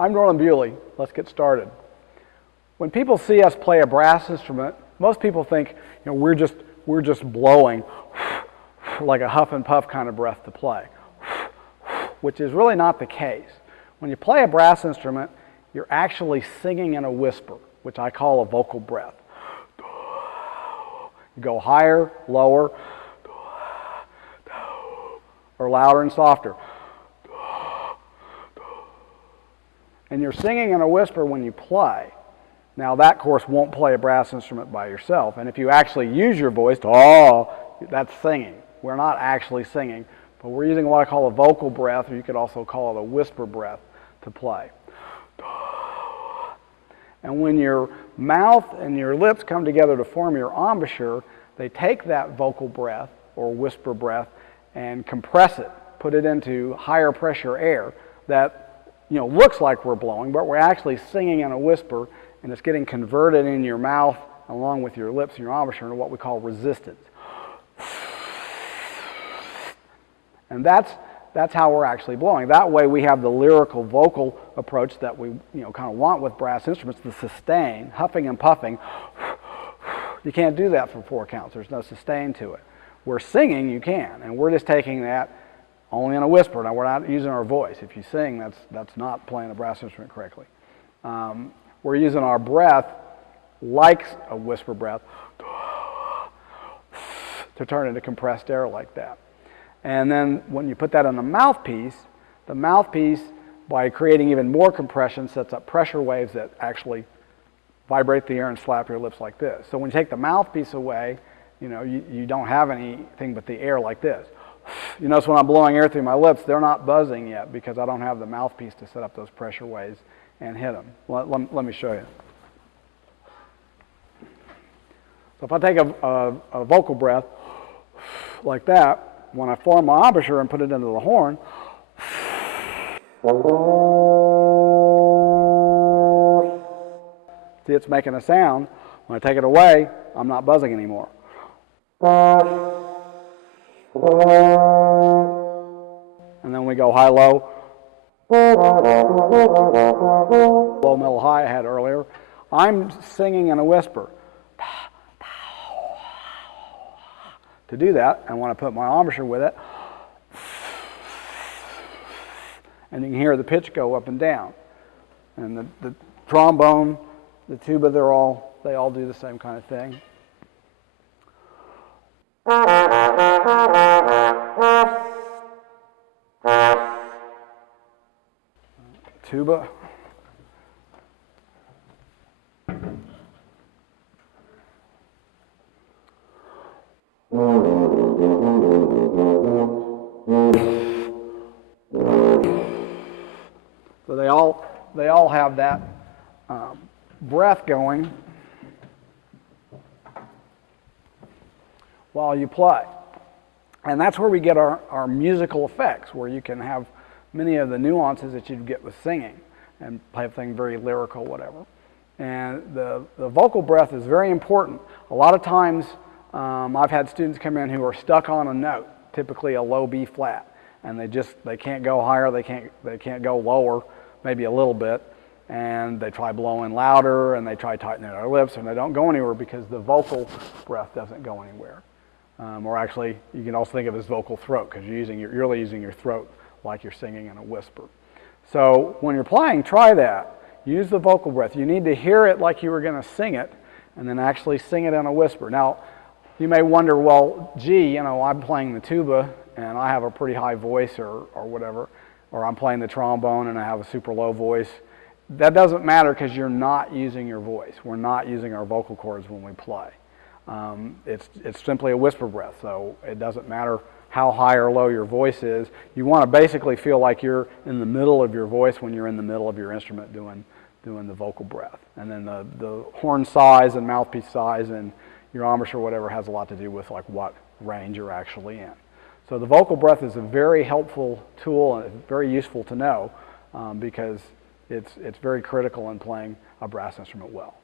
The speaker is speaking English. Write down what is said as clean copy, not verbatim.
I'm Norman Bewley. Let's get started. When people see us play a brass instrument, most people think, we're just blowing like a huff and puff kind of breath to play, which is really not the case. When you play a brass instrument, you're actually singing in a whisper, which I call a vocal breath. You go higher, lower, or louder and softer. And you're singing in a whisper when you play. Now that, of course, won't play a brass instrument by yourself. And if you actually use your voice to, that's singing. We're not actually singing, but we're using what I call a vocal breath, or you could also call it a whisper breath to play. And when your mouth and your lips come together to form your embouchure, they take that vocal breath or whisper breath and compress it, put it into higher pressure air that looks like we're blowing, but we're actually singing in a whisper, and it's getting converted in your mouth along with your lips and your embouchure into what we call resistance. And that's how we're actually blowing. That way we have the lyrical vocal approach that we kind of want with brass instruments, the sustain, huffing and puffing. You can't do that for 4 counts. There's no sustain to it. Where singing, you can, and we're just taking that only in a whisper. Now, we're not using our voice. If you sing, that's not playing a brass instrument correctly. We're using our breath like a whisper breath to turn into compressed air like that. And then when you put that on the mouthpiece, by creating even more compression, sets up pressure waves that actually vibrate the air and slap your lips like this. So when you take the mouthpiece away, you don't have anything but the air like this. You notice when I'm blowing air through my lips, they're not buzzing yet because I don't have the mouthpiece to set up those pressure waves and hit them. Let me show you. So if I take a vocal breath like that, when I form my embouchure and put it into the horn, see, it's making a sound. When I take it away, I'm not buzzing anymore. And then we go high-low, low, middle, high I had earlier. I'm singing in a whisper. To do that, I want to put my embouchure with it, and you can hear the pitch go up and down. And the trombone, the tuba, they all do the same kind of thing. Tuba. So they all have that breath going while you play. And that's where we get our musical effects, where you can have many of the nuances that you'd get with singing and play things very lyrical, whatever. And the vocal breath is very important. A lot of times I've had students come in who are stuck on a note, typically a low B flat, and they can't go higher, they can't go lower, maybe a little bit, and they try blowing louder and they try tightening their lips, and they don't go anywhere because the vocal breath doesn't go anywhere. Or actually, you can also think of it as vocal throat, because you're really using your throat like you're singing in a whisper. So when you're playing, try that. Use the vocal breath. You need to hear it like you were going to sing it, and then actually sing it in a whisper. Now, you may wonder, well, gee, I'm playing the tuba, and I have a pretty high voice or whatever, or I'm playing the trombone and I have a super low voice. That doesn't matter because you're not using your voice. We're not using our vocal cords when we play. It's simply a whisper breath, so it doesn't matter how high or low your voice is. You want to basically feel like you're in the middle of your voice when you're in the middle of your instrument doing the vocal breath. And then the horn size and mouthpiece size and your embouchure, whatever, has a lot to do with like what range you're actually in. So the vocal breath is a very helpful tool, and it's very useful to know because it's very critical in playing a brass instrument well.